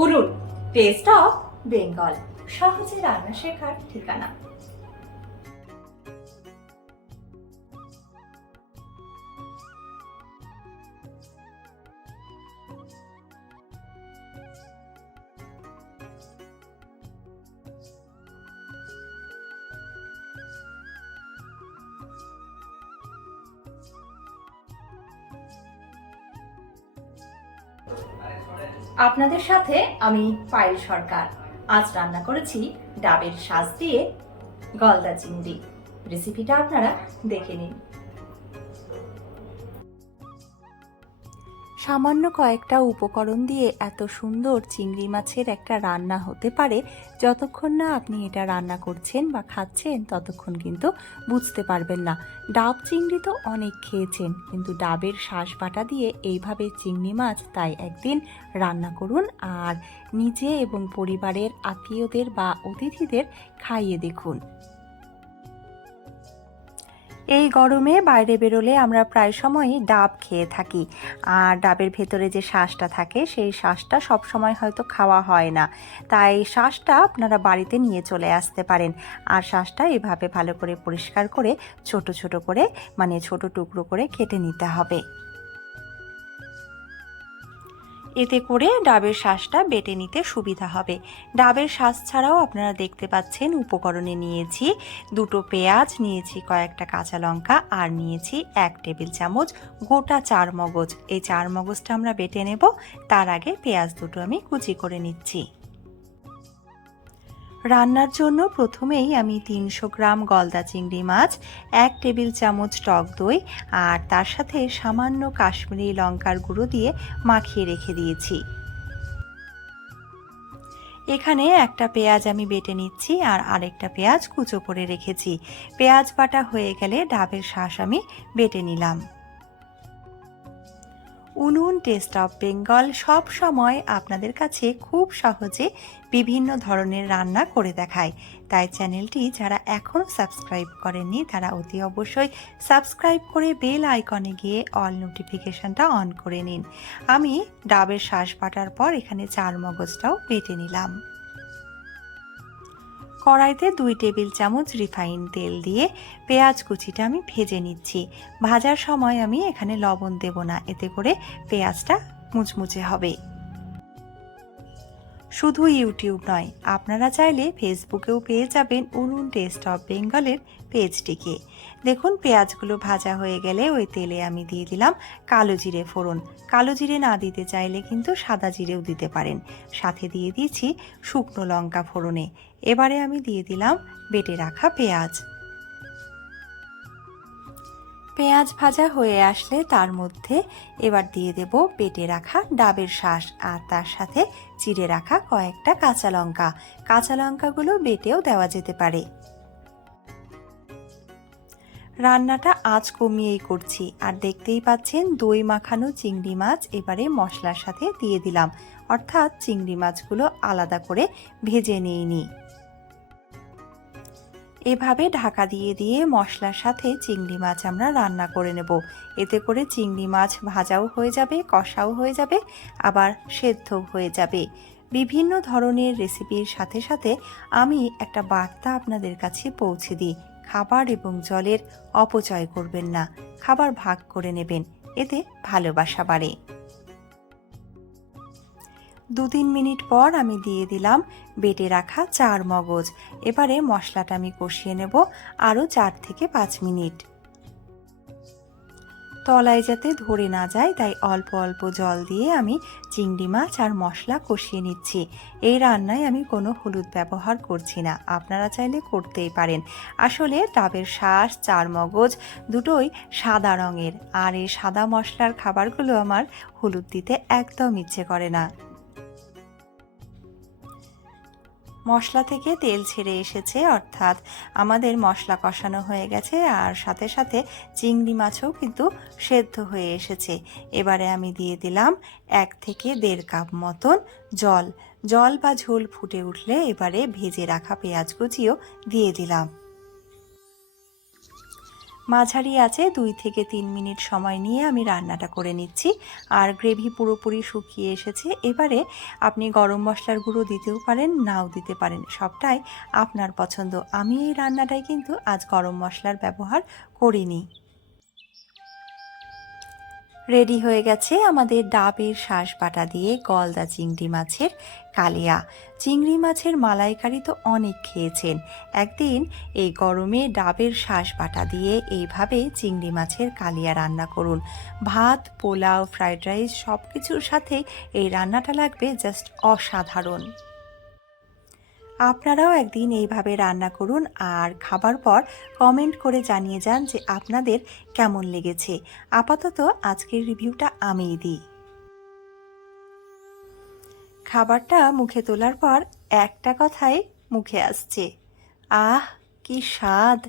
উরুন, test of Bengal, সহজে রান্না শেখার ঠিকানা। আপনাদের সাথে আমি পায়েল সরকার। আজ রান্না করেছি ডাবের শাঁস দিয়ে গলদা চিংড়ি। রেসিপিটা আপনারা দেখে নিন। সামান্য কয়েকটা উপকরণ দিয়ে এত সুন্দর চিংড়ি মাছের একটা রান্না হতে পারে, যতক্ষণ না আপনি এটা রান্না করছেন বা খাচ্ছেন ততক্ষণ কিন্তু বুঝতে পারবেন না। ডাব চিংড়ি তো অনেক খেয়েছেন, কিন্তু ডাবের শাঁস বাটা দিয়ে এইভাবে চিংড়ি মাছ তাই একদিন রান্না করুন আর নিজে এবং পরিবারের আত্মীয়দের বা অতিথিদের খাইয়ে দেখুন। এই গরমে বাইরে বেরোলে আমরা প্রায় সময়ই ডাব খেয়ে থাকি, আর ডাবের ভেতরে যে শাঁসটা থাকে সেই শাঁসটা সবসময় হয়তো খাওয়া হয় না। তাই শাঁসটা আপনারা বাড়িতে নিয়ে চলে আসতে পারেন, আর শাঁসটা এভাবে ভালো করে পরিষ্কার করে ছোট ছোট করে ছোট টুকরো করে কেটে নিতে হবে। এতে করে ডাবের শাঁসটা বেটে নিতে সুবিধা হবে। ডাবের শাঁস ছাড়াও আপনারা দেখতে পাচ্ছেন উপকরণে নিয়েছি দুটো পেঁয়াজ, নিয়েছি কয়েকটা কাঁচা লঙ্কা, আর নিয়েছি 1 টেবিল চামচ গোটা চারমগজ। এই চারমগজটা আমরা বেটে নেব, তার আগে পেঁয়াজ দুটো আমি কুচি করে নিচ্ছি। রান্নার জন্য প্রথমেই আমি 300 গ্রাম গলদা চিংড়ি মাছ, 1 টেবিল চামচ টক দই আর তার সাথে সামান্য কাশ্মীরি লঙ্কার গুঁড়ো দিয়ে মাখিয়ে রেখে দিয়েছি। এখানে একটা পেঁয়াজ আমি বেটে নিচ্ছি আর আরেকটা পেঁয়াজ কুচো করে রেখেছি। পেঁয়াজ বাটা হয়ে গেলে ডাবের শাঁস আমি বেটে নিলাম। উনুন টেস্ট অফ বেঙ্গল সব সময় আপনাদের কাছে খুব সহজে বিভিন্ন ধরনের রান্না করে দেখায়, তাই চ্যানেলটি যারা এখনও সাবস্ক্রাইব করেননি তারা অতি অবশ্যই সাবস্ক্রাইব করে বেল আইকনে গিয়ে অল নোটিফিকেশনটা অন করে নিন। আমি ডাবের শাঁস বাটার পর এখানে চারমগজটাও বেটে নিলাম। কড়াইতে 2 টেবিল চামচ রিফাইন তেল দিয়ে পেঁয়াজ কুচিটা আমি ভেজে নিচ্ছি। ভাজার সময় আমি এখানে লবণ দেব না, এতে করে পেঁয়াজটা মুচমুচে হবে। শুধু ইউটিউব নয়, আপনারা চাইলে ফেসবুকেও পেয়ে যাবেন উনুন টেস্ট অফ বেঙ্গলের পেজটিকে। দেখুন পেঁয়াজগুলো ভাজা হয়ে গেলে ওই তেলে আমি দিয়ে দিলাম কালো জিরে ফোড়ন। কালো জিরে না দিতে চাইলে কিন্তু সাদা জিরেও দিতে পারেন। সাথে দিয়ে দিয়েছি শুকনো লঙ্কা ফোড়নে। এবারে আমি দিয়ে দিলাম বেটে রাখা পেঁয়াজ। পেঁয়াজ ভাজা হয়ে আসলে তার মধ্যে এবার দিয়ে দেব বেটে রাখা ডাবের শাঁস আর তার সাথে চিড়ে রাখা কয়েকটা কাঁচা লঙ্কা। কাঁচা লঙ্কাগুলো বেটেও দেওয়া যেতে পারে। রান্নাটা আঁচ কমিয়েই করছি, আর দেখতেই পাচ্ছেন দই মাখানো চিংড়ি মাছ এবারে মশলার সাথে দিয়ে দিলাম, অর্থাৎ চিংড়ি মাছগুলো আলাদা করে ভেজে নিইনি। এভাবে ঢাকা দিয়ে দিয়ে মশলার সাথে চিংড়ি মাছ আমরা রান্না করে নেব। এতে করে চিংড়ি মাছ ভাজাও হয়ে যাবে, কষাও হয়ে যাবে, আবার সেদ্ধও হয়ে যাবে। বিভিন্ন ধরনের রেসিপির সাথে সাথে আমি একটা বার্তা আপনাদের কাছে পৌঁছে দিই, খাবার এবং জলের অপচয় করবেন না, খাবার ভাগ করে নেবেন, এতে ভালোবাসা বাড়ে। 2-3 মিনিট পর আমি দিয়ে দিলাম বেটে রাখা চারমগজ। এবারে মশলাটা আমি কষিয়ে নেব আরও 4 থেকে 5 মিনিট। তলায় যাতে ধরে না যায় তাই অল্প অল্প জল দিয়ে আমি চিংড়ি মাছ আর মশলা কষিয়ে নিচ্ছি। এই রান্নায় আমি কোনো হলুদ ব্যবহার করছি না, আপনারা চাইলে করতেই পারেন। আসলে ডাবের শাঁস চারমগজ দুটোই সাদা রঙের, আর এই সাদা মশলার খাবারগুলো আমার হলুদ দিতে একদম ইচ্ছে করে না। মশলা থেকে তেল ছেড়ে এসেছে, অর্থাৎ আমাদের মশলা কষানো হয়ে গেছে, আর সাথে সাথে চিংড়ি মাছও কিন্তু সেদ্ধ হয়ে এসেছে। এবারে আমি দিয়ে দিলাম 1 থেকে 1.5 কাপ মতন জল। জল বা ঝোল ফুটে উঠলে এবারে ভেজে রাখা পেঁয়াজ কুচিও দিয়ে দিলাম। মাঝারি আঁচে 2 থেকে 3 মিনিট সময় নিয়ে আমি রান্নাটা করে নিচ্ছি। আর গ্রেভি পুরোপুরি শুকিয়ে এসেছে। এবারে আপনি গরম মশলার গুঁড়ো দিতেও পারেন, নাও দিতে পারেন, সবটাই আপনার পছন্দ। আমি এই রান্নাটায় কিন্তু আজ গরম মশলার ব্যবহার করিনি। রেডি হয়ে গেছে আমাদের ডাবের শাঁস বাটা দিয়ে গলদা চিংড়ি মাছের কালিয়া। চিংড়ি মাছের মালাইকারি তো অনেক খেয়েছেন, একদিন এই গরমে ডাবের শাঁস বাটা দিয়ে এইভাবে চিংড়ি মাছের কালিয়া রান্না করুন। ভাত, পোলাও, ফ্রাইড রাইস সব কিছুর সাথে এই রান্নাটা লাগবে জাস্ট অসাধারণ। আপনারাও একদিন এইভাবে রান্না করুন আর খাবার পর কমেন্ট করে জানিয়ে যান যে আপনাদের কেমন লেগেছে। আপাতত আজকের রিভিউটা আমিই দিই। খাবারটা মুখে তোলার পর একটা কথাই মুখে আসছে, আহ কি স্বাদ!